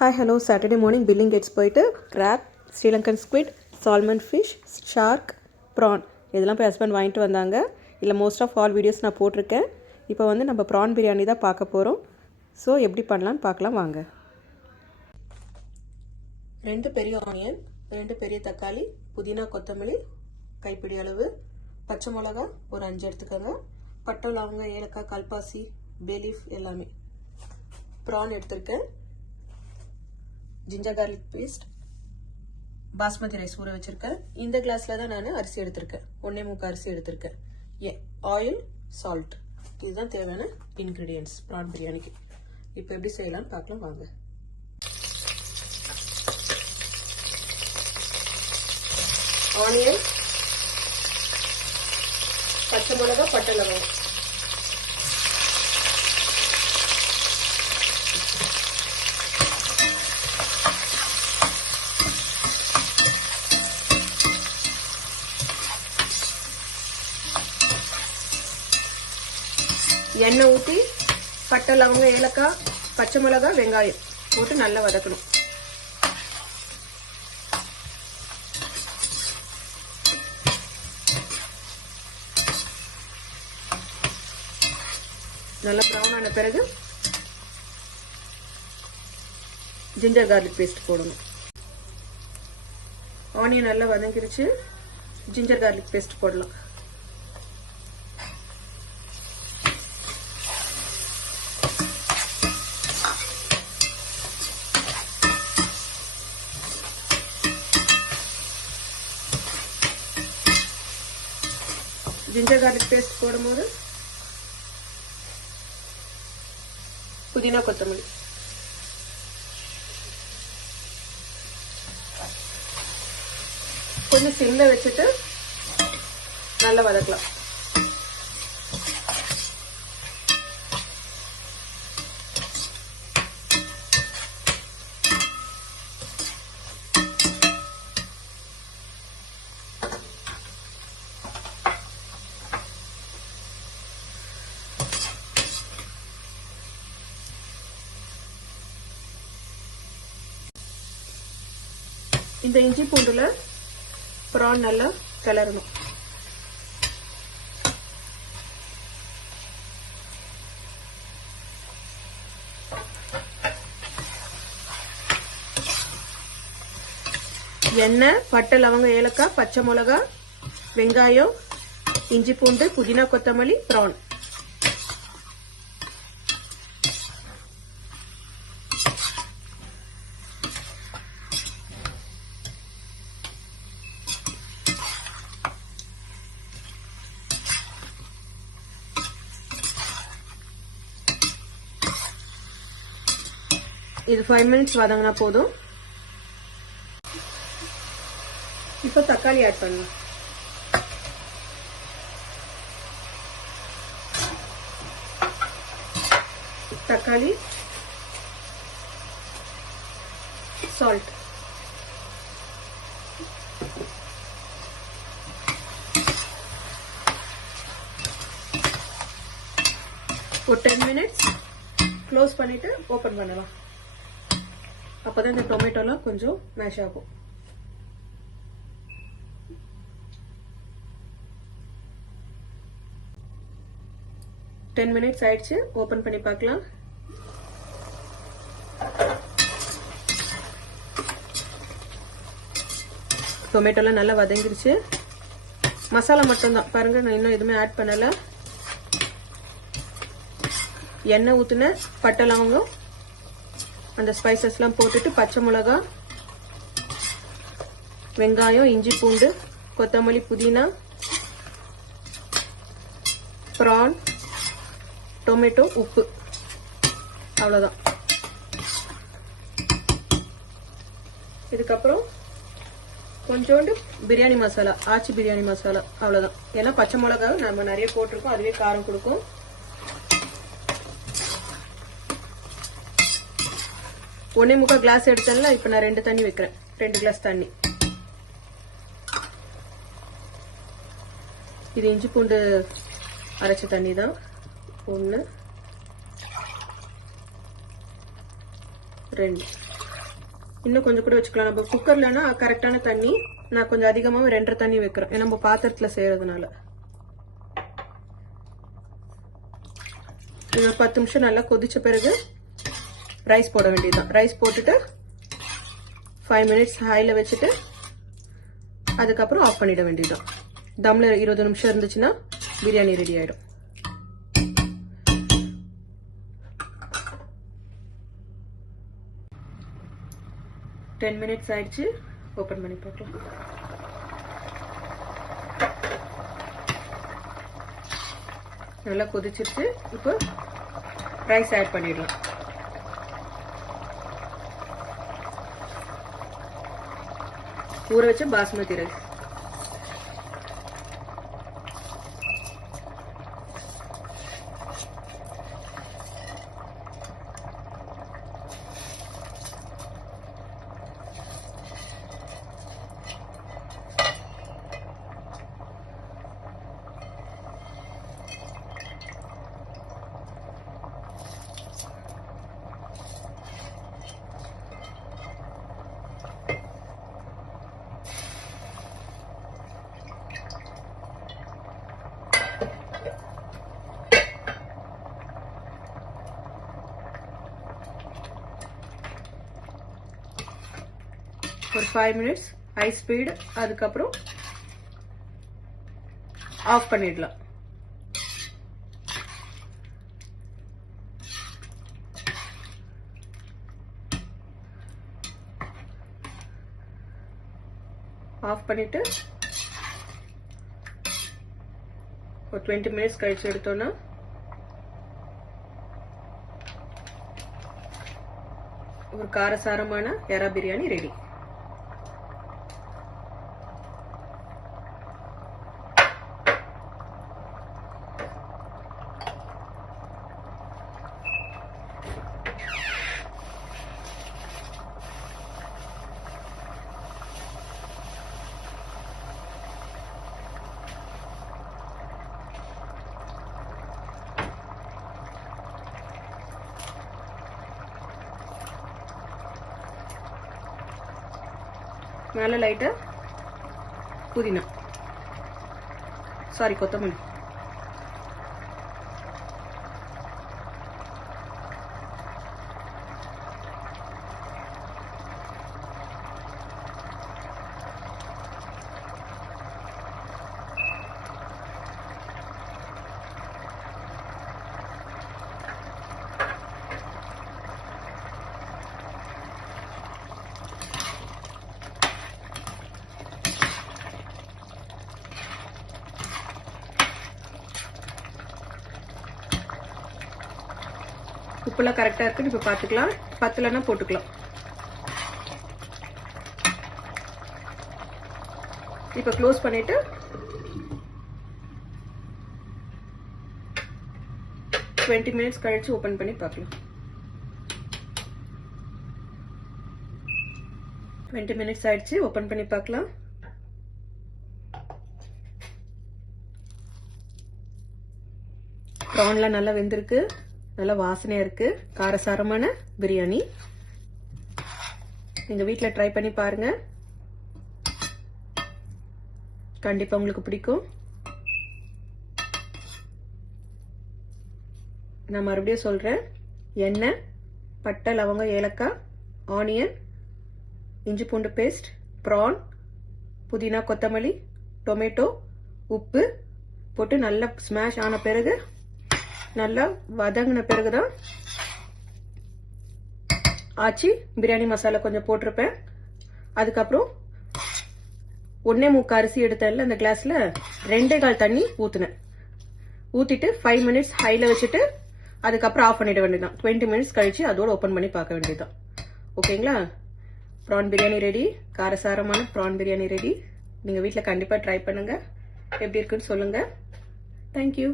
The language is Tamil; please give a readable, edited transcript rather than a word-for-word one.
Hi, hello. Saturday morning billing gets போயிட்டு crab, Sri Lankan squid, salmon fish, shark, prawn இதெல்லாம் போய் ஹஸ்பண்ட் வாங்கிட்டு வந்தாங்க. இல்லை மோஸ்ட் ஆஃப் ஆல் வீடியோஸ் நான் போட்டிருக்கேன். இப்போ வந்து நம்ம ப்ரான் பிரியாணி தான் பார்க்க போகிறோம். ஸோ எப்படி பண்ணலான்னு பார்க்கலாம் வாங்க. 2 பெரிய ஆனியன், 2 பெரிய தக்காளி, புதினா கொத்தமல்லி கைப்பிடி அளவு, பச்சை மிளகா ஒரு 5 எடுத்துக்கோங்க, பட்டை லவங்க ஏலக்காய் கல்பாசி பேலீஃப் எல்லாமே. ப்ரான் எடுத்திருக்கேன், ginger garlic paste, basmati rice ஊற வச்சிருக்கேன். இந்த கிளாஸ்ல தான் நான் அரிசி எடுத்திருக்கேன், 1.25 அரிசி எடுத்திருக்கேன். ஆயில், சால்ட், இதுதான் தேவையான இன்கிரீடியன்ஸ் ப்ரான் பிரியாணிக்கு. இப்போ எப்படி செய்யலாம்னு பார்க்கலாம் வாங்க. ஆனியன், பச்சை மிளகா, பட்டை லவங்கம், எண்ணெய் ஊற்றி பட்டை லவங்க ஏலக்காய் பச்சை மிளகா வெங்காயம் போட்டு நல்லா வதக்கணும். நல்லா ப்ரௌன் ஆன பிறகு ஜிஞ்சர் கார்லிக் பேஸ்ட் போடணும். ஆனியன் நல்லா வதங்கிருச்சு, ஜிஞ்சர் கார்லிக் பேஸ்ட் போடலாம். ஜிஞ்சர் கார்லிக் பேஸ்ட் போடும்போது புதினா கொத்தமல்லி, கொஞ்சம் சிம்ல வச்சுட்டு நல்லா வதக்கலாம். இந்த இஞ்சி பூண்டுல ப்ரான் நல்லா கிளறணும். எண்ணெய், பட்டை லவங்க ஏலக்காய் பச்சை மிளகா வெங்காயம் இஞ்சி பூண்டு புதினா கொத்தமல்லி ப்ரான். இது 5 மினிட்ஸ் வதங்கினா போதும். இப்போ தக்காளி ஆட் பண்ணலாம். தக்காளி, சால்ட், ஒரு 10 மினிட்ஸ் க்ளோஸ் பண்ணிட்டு ஓபன் பண்ணலாம். அப்பதான் இந்த டொமேட்டோலாம் கொஞ்சம் மேஷ் ஆகும். டென் மினிட்ஸ் ஆயிடுச்சு, ஓபன் பண்ணி பார்க்கலாம். டொமேட்டோலாம் நல்லா வதங்கிருச்சு. மசாலா மட்டும்தான் பாருங்க, நான் இன்னும் எதுவுமே ஆட் பண்ணல. எண்ணெய் ஊத்துன பட்டை லவங்கம் அந்த ஸ்பைசஸ்லாம் போட்டுட்டு பச்சை மிளகா வெங்காயம் இஞ்சி பூண்டு கொத்தமல்லி புதினா ப்ரான் டொமேட்டோ உப்பு, அவ்வளோதான். இதுக்கப்புறம் கொஞ்சோண்டு பிரியாணி மசாலா, ஆச்சி பிரியாணி மசாலா, அவ்வளோதான். ஏன்னா பச்சை மிளகா நம்ம நிறைய போட்டிருக்கோம், அதுவே காரம் கொடுக்கும். ஒன்னே முக்கால் கிளாஸ் எடுத்தல, இப்ப நான் 2 தண்ணி வைக்கிறேன், 2 கிளாஸ் தண்ணி. இது இஞ்சி பூண்டு அரைச்ச தண்ணி தான். 1 2 இன்னும் கொஞ்சம் கூட வச்சுக்கலாம். நம்ம குக்கர்லனா கரெக்டான தண்ணி, நான் கொஞ்சம் அதிகமாக 2.5 தண்ணி வைக்கிறேன், ஏன்னா நம்ம பாத்திரத்தில் செய்யறதுனால. இது 10 நிமிஷம் நல்லா கொதிச்ச பிறகு ரைஸ் போட வேண்டியதுதான். ரைஸ் போட்டுட்டு 5 மினிட்ஸ் ஹைல வச்சுட்டு அதுக்கப்புறம் ஆஃப் பண்ணிட வேண்டியதுதான். தம்ல 20 நிமிஷம் இருந்துச்சுன்னா பிரியாணி ரெடி ஆயிடும். டென் மினிட்ஸ் ஆயிடுச்சு. ஓப்பன் பண்ணி பார்க்கலாம். நல்லா கொதிச்சிருச்சு. இப்போ ரைஸ் ஆட் பண்ணிடலாம். ஊற வச்ச பாஸ்மதி ரைஸ். ஒரு 5 மினிட்ஸ் ஹை ஸ்பீட், அதுக்கப்புறம் ஆஃப் பண்ணிடலாம். ஆஃப் பண்ணிட்டு ஒரு 20 மினிட்ஸ் கழிச்சு எடுத்தோம்னா ஒரு காரசாரமான எறா பிரியாணி ரெடி. மேலே லைட்டா புதினா, சாரி கொத்தமல்லி. உப்புலாம் கரெக்டா இருக்குன்னு இப்ப பாத்துக்கலாம். பத்தலன்னா போட்டுக்கலாம். இப்ப க்ளோஸ் பண்ணிட்டு டுவெண்ட்டி மினிட்ஸ் கழிச்சு ஓபன் பண்ணி பார்க்கலாம். 20 மினிட்ஸ் ஆயிடுச்சு. ஓபன் பண்ணி பார்க்கலாம். ப்ரான்லாம் நல்லா வெந்திருக்கு, நல்ல வாசனையா இருக்கு. காரசாரமான பிரியாணி நீங்க வீட்ல ட்ரை பண்ணி பாருங்க. கண்டிப்பா உங்களுக்கு பிடிக்கும். நான் மறுபடியும் சொல்றேன், எண்ணெய், பட்டை, லவங்கம், ஏலக்காய், ஆனியன், இஞ்சி பூண்டு பேஸ்ட், ப்ரான், புதினா, கொத்தமல்லி, டொமேட்டோ, உப்பு போட்டு நல்லா ஸ்மாஷ் ஆன பிறகு, நல்லா வதங்கின பிறகுதான் ஆச்சி பிரியாணி மசாலா கொஞ்சம் போட்டிருப்பேன். அதுக்கப்புறம் 1.25 அரிசி எடுத்தேன்ல அந்த கிளாஸ்ல 2.25 தண்ணி ஊத்துனேன். ஊத்திட்டு 5 மினிட்ஸ் ஹைல வச்சுட்டு அதுக்கப்புறம் ஆஃப் பண்ணிட வேண்டியதுதான். 20 மினிட்ஸ் கழிச்சு அதோட ஓபன் பண்ணி பார்க்க வேண்டியதுதான். ஓகேங்களா? Prawn biryani ready. காரசாரமான ப்ரான் பிரியாணி ரெடி. நீங்க வீட்ல கண்டிப்பா ட்ரை பண்ணுங்க. எப்படி இருக்குன்னு சொல்லுங்க. தேங்க்யூ.